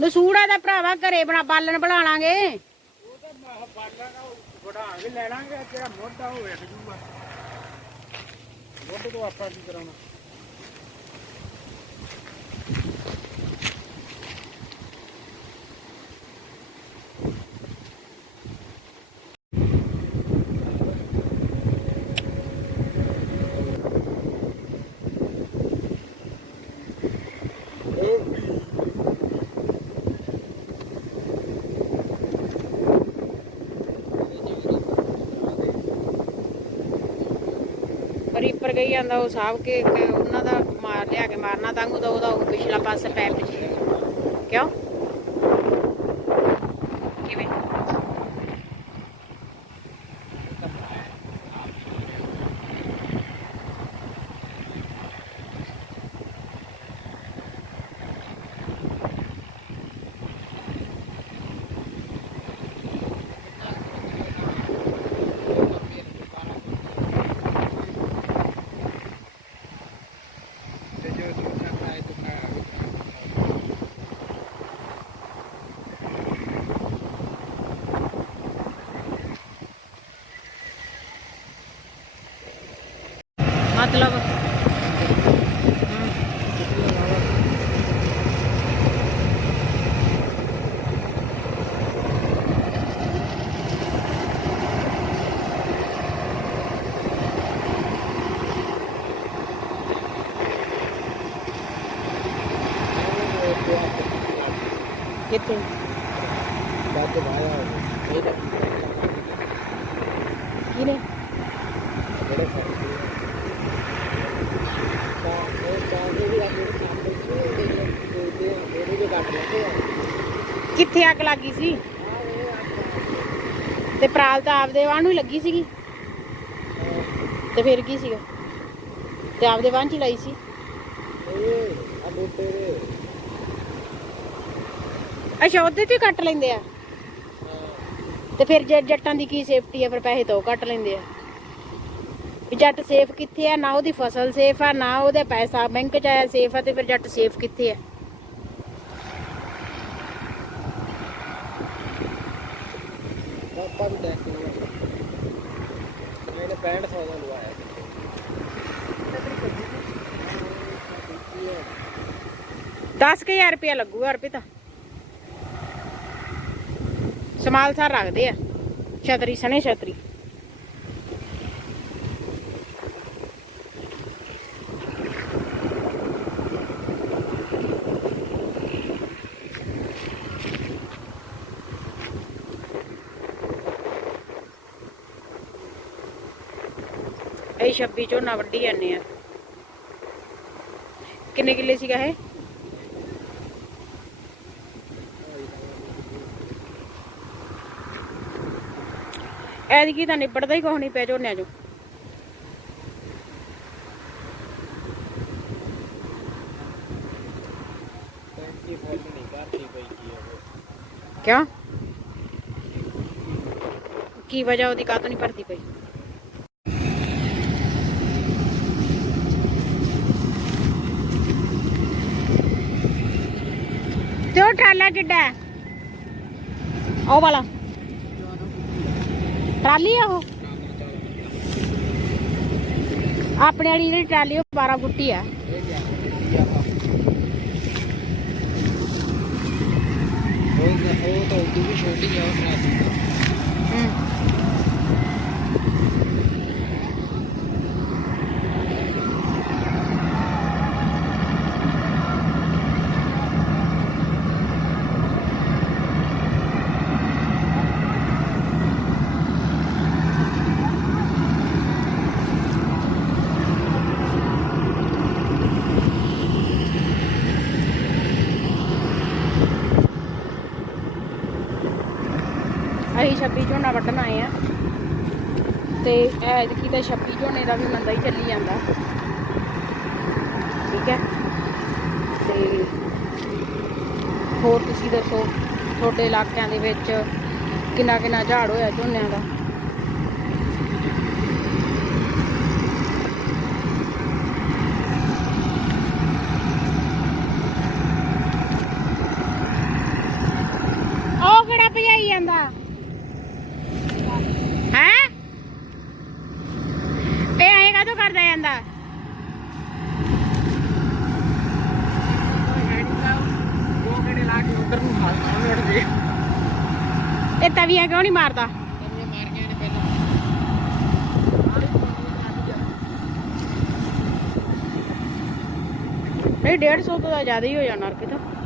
ਲਸੂੜਾ ਦਾ ਭਰਾਵਾ ਘਰੇ ਬਣਾ, ਬਾਲਣ ਬਣਾ ਲਾਂਗੇ। ਉਹ ਤਾਂ ਮੈਂ ਬਾਲਾਂ ਵੜਾ ਕੇ ਲੈ ਲਾਂਗੇ, ਜਿਹੜਾ ਮੋਢਾ ਉਹ ਜੂਗਾ ਮੋਢੇ ਤੋਂ ਆਪਾਂ ਕੀ ਕਰਾਉਣਾ? ਰੀਪਰ ਗਈ ਜਾਂਦਾ, ਉਹ ਸਾਹਬ ਕੇ ਉਹਨਾਂ ਦਾ ਮਾਰ ਲਿਆ ਕੇ ਮਾਰਨਾ, ਤਾਂ ਉਹਦਾ ਉਹਦਾ ਉਹ ਪਿਛਲਾ ਪਾਸੇ ਪੈਪ ਚ ਕਿਉਂ? ਮਤਲਬ ਕਿੱਥੇ? ਬਾਅਦ ਵਾਇਆ ਹੋ ਇਹ ਤਾਂ ਕਿਨੇ ਬੜੇ ਸਾਰੇ ਤਾਂ ਉਹ ਤਾਂ ਵੀ ਆਪਣੇ ਸਾਹਮਣੇ ਦੇ ਦੇ ਦੇ ਦੇ ਦੇ ਕੱਟ ਲੈਂਦੇ ਆ ਕਿੱਥੇ ਅੱਗ ਲੱਗੀ ਸੀ? ਤੇ ਪ੍ਰਾਲ ਤਾਂ ਆਪਦੇ ਵਾਹ ਨੂੰ ਲੱਗੀ ਸੀਗੀ। ਤੇ ਫਿਰ ਕੀ ਸੀਗਾ? ਤੇ ਆਪਦੇ ਵਾਹ ਚ ਲਾਈ ਸੀ। ਅੱਛਾ, ਉਹਦੇ ਤੇ ਕੱਟ ਲੈਂਦੇ ਆ? ਤੇ ਫਿਰ ਜੇ ਜੱਟਾਂ ਦੀ ਕੀ ਸੇਫਟੀ ਆ, ਫਿਰ ਪੈਸੇ ਤਾਂ ਉਹ ਕੱਟ ਲੈਂਦੇ ਆ। ਵੀ ਜੱਟ ਸੇਫ ਕਿੱਥੇ ਆ? ਨਾ ਉਹਦੀ ਫਸਲ ਸੇਫ ਆ, ਨਾ ਉਹਦੇ ਪੈਸਾ, ਬੈਂਕ ਚ ਆਇਆ ਸੇਫ ਆ, ਤੇ ਫਿਰ ਜੱਟ ਸੇਫ ਕਿੱਥੇ ਆ? ਆਪਾਂ ਵੀ ਟੈਕ ਲਵਾਇਆ ਇਹਨੇ 6500 ਦਾ ਲਵਾਇਆ ਦਸ ਕੁ ਹਜ਼ਾਰ ਰੁਪਇਆ ਲੱਗੂਗਾ ਰੁਪਏ ਤਾਂ ਸਮਾਲ ਸਾਰ ਰੱਖਦੇ ਆ। ਛਤਰੀ, ਸਣੇ ਛਤਰੀ। ਇਹ 26 ਝੋਨਾ ਵੱਢੀ ਜਾਂਦੇ ਆ। ਕਿੰਨੇ ਕਿੱਲੇ ਸੀਗਾ ਇਹ? ਐਤਕੀ ਤਾਂ ਨਿਬੜਦਾ ਹੀ ਕੁਛ ਨਹੀਂ ਪਿਆ ਝੋਨਿਆਂ ਚੋਂ। ਟੈਂਕੀ ਕੀ ਵਜ੍ਹਾ ਉਹਦੀ ਕਾਹਤੋਂ ਨਹੀਂ ਭਰਦੀ ਪਈ? ਟਰਾਲਾ ਕਿੱਡਾ ਹੈ? ਉਹ ਵਾਲਾ। ਟਰਾਲੀ ਆ ਉਹ? ਆਪਣੇ ਵਾਲੀ ਜਿਹੜੀ ਟਰਾਲੀ ਉਹ 12 ਫੁੱਟੀ ਆ। ਉਹ ਉਹ ਤਾਂ ਉਦੋਂ ਵੀ ਛੋਟੀ ਆ, ਉਹ ਟਰਾਲੀ ਹੂੰ ਅਸੀਂ 26 ਝੋਨਾ ਵੱਢਣ ਆਏ ਆ। ਤੇ ਐਤਕੀ ਤਾਂ 26 ਝੋਨੇ ਦਾ ਵੀ ਮੰਦਾ ਹੀ ਚੱਲੀ ਜਾਂਦਾ। ਠੀਕ ਹੈ। ਤੇ ਹੋਰ ਤੁਸੀਂ ਦੱਸੋ, ਤੁਹਾਡੇ ਇਲਾਕਿਆਂ ਦੇ ਵਿੱਚ ਕਿੰਨਾ ਕਿੰਨਾ ਝਾੜ ਹੋਇਆ ਝੋਨਿਆਂ ਦਾ ਆਹ ਸਾਹਮਣੇ ਉੱਠ ਜੇ ਇਹ ਤਵੀਆਂ ਕਿਉਂ ਨਹੀਂ ਮਾਰਦਾ? ਤੰਨੇ ਮਾਰ ਨਹੀਂ 150 ਤੋਂ ਜ਼ਿਆਦਾ ਹੀ ਹੋ ਜਾਣਾ ਅਰਪਿਤ।